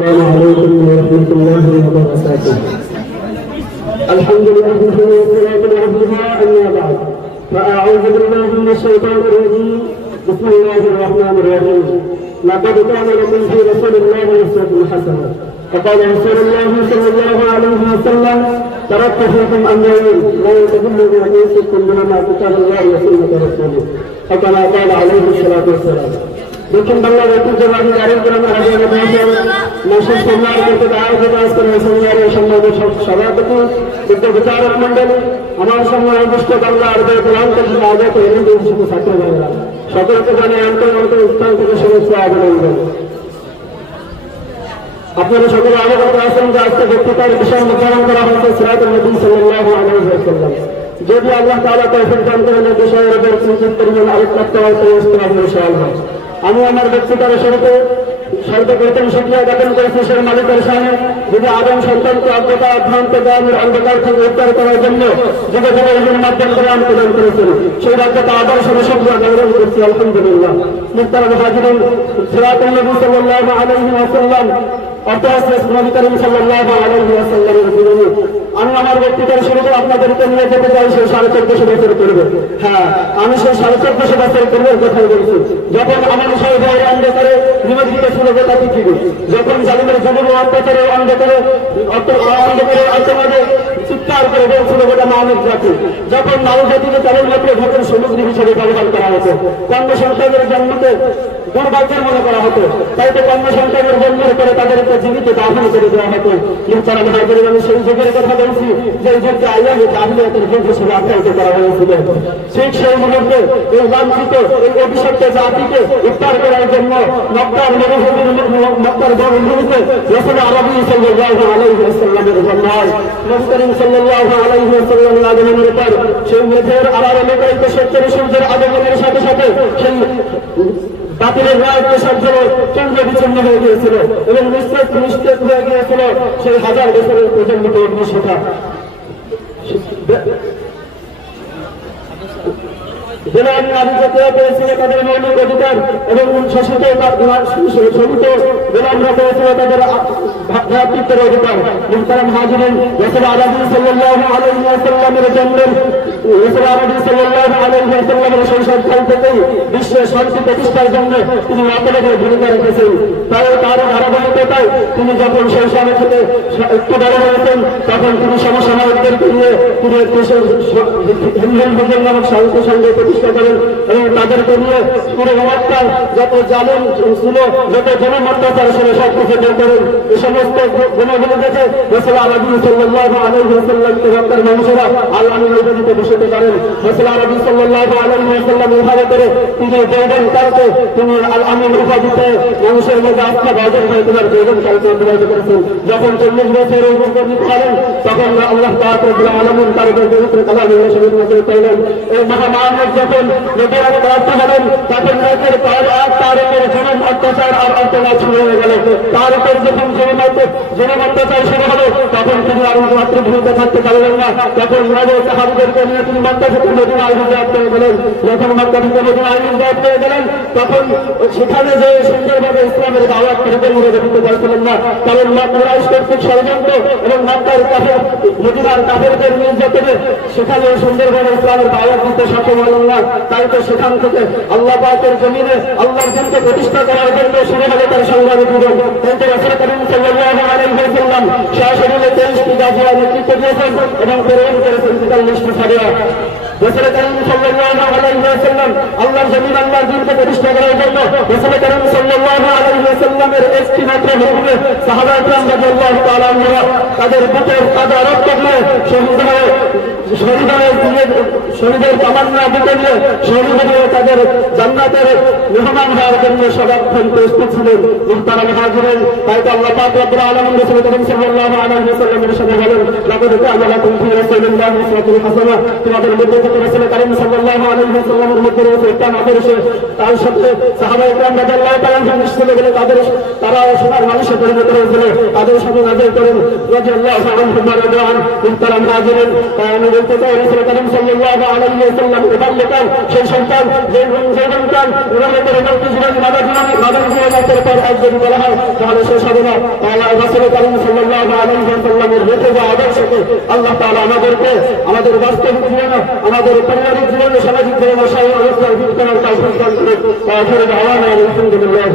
السلام عليكم ورحمة الله وبركاته. الحمد لله والصلاة والسلام أما بعد فأعوذ بالله من الشيطان الرجيم. بسم الله الرحمن الرحيم. لقد كان لكم في رسول الله أسوة حسنة. وقال رسول الله صلى الله عليه وسلم: تركت فيكم أمرين لا يتبلغ أنيسكم بما كتاب الله وسنة رسوله. وكما قال عليه الصلاة والسلام. দক্ষিণ বাংলার ঐতিহ্যবাহী দারিদ্র্য মাসের সম্মান করতে আয়োজিত আজকের সেমিনারের সম্মানিত সভাপতি বিজ্ঞ বিচারক মন্ডলী, আমার সামনে অবস্থ বাংলা আরবের আন্তর্জাতিক আয়োজক ইউনিভার্সিটি ছাত্র ভাইরা সকলকে জানিয়ে আন্তর্জাতিক স্থান থেকে শুভেচ্ছা অভিনন্দন। আপনারা সকলে অবগত আছেন যে আজকে বক্তৃতার বিষয় নির্ধারণ করা হয়েছে সিরাতুন নবী সাল্লাল্লাহু আলাইহি ওয়াসাল্লাম। যদি আল্লাহ তাআলা তৌফিক দান করেন এই বিষয়ের উপর চিন্তিত পরিমাণ আলোচনা করা ইনশাআল্লাহ। আমি আমার বক্তৃতার শুরুতে সর্বপ্রথম শুকরিয়া জ্ঞাপন করেছি সেই মালিকের সামনে, যদি আদম সন্তানকে অজ্ঞতা অভ্রান্ত জ্ঞানের অন্ধকার থেকে উদ্ধার করার জন্য যুগে যুগে এর মাধ্যম করে আমি প্রদান করেছেন, সেই রাজ্যটা আদর্শ শুকরিয়া জ্ঞাপন করছি আলহামদুলিল্লাহ। মুহতারাম হাজিরিন, সিরাতুন নবী সাল্লাল্লাহু আলাইহি ওয়াসাল্লাম অর্থাৎ নবী করিম সাল্লাল্লাহু আলাইহি ওয়াসাল্লামের জীবনী আমি আমার বক্তৃতার শুরুতে আপনাদেরকে নিয়ে যেতে চাই সেই 1450 বছর পূর্বে। হ্যাঁ, আমি সেই 1450 বছর পূর্বের কথাই বলছি, যখন আমার সহজের অন্ধকারে নিমজ্জিত ছিল গোটা পৃথিবী, যখন জালিমের জুলুম ও অত্যাচারের অন্ধকারে আত্মবাদে চিৎকার করে বলছিল গোটা মানব জাতি, যখন নারী জাতিকে কেবলমাত্র ভোটের সামগ্রী হিসেবে ব্যবহার করা হতো, কন্যা সন্তানের জন্মকে দুর্ভাগ্যের মনে করা হতো, তাই তো কন্যা সন্তানের জন্মের পরে তাদেরকে জীবিত দাফন করে দেওয়া হতো। কিন্তু তারা মনে করেন আমি সেই যুগের কথা বলছি যে যুগকে আল্লাহকে দাফনের যুগ হিসেবে আখ্যায়িত করা হয়েছিল। ঠিক সেই মুহূর্তে এই লাঞ্ছিত এই অভিশপ্ত জাতিকে উদ্ধার করার জন্য মক্কার মরুভূমিতে রাসূল আরবী সাল্লাল্লাহু আলাইহি ওয়াসাল্লামের জন্ম হয়। নবী করিম সাল্লাল্লাহু আলাইহি ওয়াসাল্লামের আগমনের পর সেই মেঘের আড়ালে লুকায়িত সূর্যের আগমনের সাথে সাথে সেই বাতিলের রাজ্য সবগুলো চন্দ্র বিচ্ছিন্ন হয়ে গিয়েছিল এবং নিশ্চিত হয়ে গিয়েছিল সেই হাজার বছরের প্রজন্মকে অগ্নিশিখা। জেলার নারীকে পেয়েছিল তাদের মৌলিক অধিকার এবং শোষিত গোলামরা পেয়েছিল তাদের ভ্রাতৃত্বের অধিকার। মুহতারাম হাজিরিন, রাসূল আরবী সাল্লাল্লাহু আলাইহি ওয়াসাল্লামের জন্মের রাসূল আরবী সাল্লাল্লাহু আলাইহি ওয়াসাল্লামের শৈশবকাল থেকেই বিশ্বের শান্তি প্রতিষ্ঠার জন্য তিনি অপরাধের ভূমিকা রেখেছেন। তাই তার ধারাবাহিকতায় তিনি যখন শৈশবে থেকে একটু বড় হয়েছেন তখন তিনি সমসাময়িকদেরকে নিয়ে তিনি হিন্দু নামক শান্তি সংঘ প্রতিষ্ঠা করেন এবং তাদেরকে নিয়ে পুরো মক্কার যত জালিম ছিল, যত জুলুম অত্যাচার ছিল সব কিছু বের করেন। এই সমস্ত গুণাগুলো দেখে রাসূল আরবী সাল্লাল্লাহু আলাইহি ওয়াসাল্লামকে মক্কার মানুষেরা আল্লাহর নবীতে বসাতে পারেন। রাসূল আরবী সাল্লাল্লাহু আলাইহি ওয়াসাল্লাম এভাবে করে তিনি জয়দান কালকে তিনি আল আমিন উপাধিতে মানুষের মধ্যে আস্থা ভাজন হয়ে তোমার জয়দান কালকে অতিবাহিত করেছেন। যখন 40 বছর উপনীত হলেন তখন আল্লাহ পাক রব্বুল আলামিন তার পবিত্র কালামে শহীদ করে পেলেন। এই মহামানব যখন নবীর প্রাপ্ত হলেন তখন রাতের পর তার উপর জুলুম অত্যাচার আর অত্যাচার শুরু হয়ে গেল। তার উপর যখন জুলুম অত্যাচার শুরু হলো তখন তিনি আর মাতৃভূমিতে থাকতে পারলেন না। তখন নবী সাহাবীদেরকে নিয়ে তিনি মক্কা থেকে মদিনায় হিজরত করে গেলেন। যখন মক্কা থেকে মদিনায় হিজরত করে গেলেন তখন সেখানে যে সুন্দরভাবে ইসলামের দাওয়াত পরিপূর্ণভাবে দিতে পারছিলেন না, কারণ কুরাইশ কর্তৃক ষড়যন্ত্র এবং মক্কার কাফের মদিনার কাফেরদের নির্যাতনে সেখানে সুন্দরভাবে ইসলামের দাওয়াত দিতে সক্ষম হলেন না। তাই তো সেখান থেকে আল্লাহ পাকের জমিনে আল্লাহর দিনকে প্রতিষ্ঠা করার জন্য শুরু হলো তার সংগ্রামী জীবন। কিন্তু রাসূল করিম সাল্লাল্লাহু আলাইহি ওয়াসাল্লাম সরাসরি 23টি গাজিয়া নেতৃত্ব দিয়েছেন এবং প্রেরণ করেছেন 43টি সারিয়া। রাসূল করিম সাল্লাল্লাহু আলাইহি ওয়াসাল্লাম আল্লাহর জমিন আল্লাহর দিনকে প্রতিষ্ঠা করার জন্য রাসূল করিম সাল্লাল্লাহু আলাইহি ওয়াসাল্লামের একটি মাত্র হুকুমে সাহাবায়ে কেরাম রাদিয়াল্লাহু তাআলা আনহুরা তাদের বুকের কাদা রক্ত দিয়ে শহীদের তামান্না বুকে নিয়ে শহীদ হয়ে তাদের জান্নাতের মেহমান হওয়ার জন্য সবাক্ষণ প্রস্তুত ছিলেন। মুহতারাম হাজিরিন, তাই তো আল্লাহ পাক রব্বুল আলামিন রাসূল করিম সাল্লাল্লাহু আলাইহি ওয়াসাল্লামের সাথে বলেন, লাকাদ কানা লাকুম ফি রাসূলিল্লাহি উসওয়াতুন হাসানাহ। তোমাদের মধ্যে থেকে রাসূল করিম সাল্লাল্লাহু আলাইহি ওয়াসাল্লামের মধ্যে রয়েছে উত্তম আদর্শ। তার সাথে সাহাবায়ে কেরাম রাদিয়াল্লাহু তাআলা নিশ্চিত গেলে তারা সোনার মানুষে পরিণত হয়েছিল। তাদের সাথে নাজিল করেন রাদিয়াল্লাহু আনহুম ওয়া রাদিয়ান মুহতারাম হাজিরিন আমি বলতে চাই রাসূল করিম সাল্লাল্লাহু আলাইহি ওয়াসাল্লাম উপাল্লেখান সেই সন্তান যে সন্তান উনাদের পরবর্তী জীবনে মাদার জীবনের পর আজ যদি বলা হয় তাহলে সে সাধনা তাহলে রাসূল করিম সাল্লাল্লাহু আলাইহি ওয়াসাল্লামের রেখে যাওয়া আদর্শকে আল্লাহ তাআলা আমাদেরকে আমাদের বাস্তবিক জীবনে আমাদের পারিবারিক জীবনে সামাজিক জীবনে অবস্থায় করার তৌফিক দান করুন। আখির দাওয়ানা আলহামদুলিল্লাহ।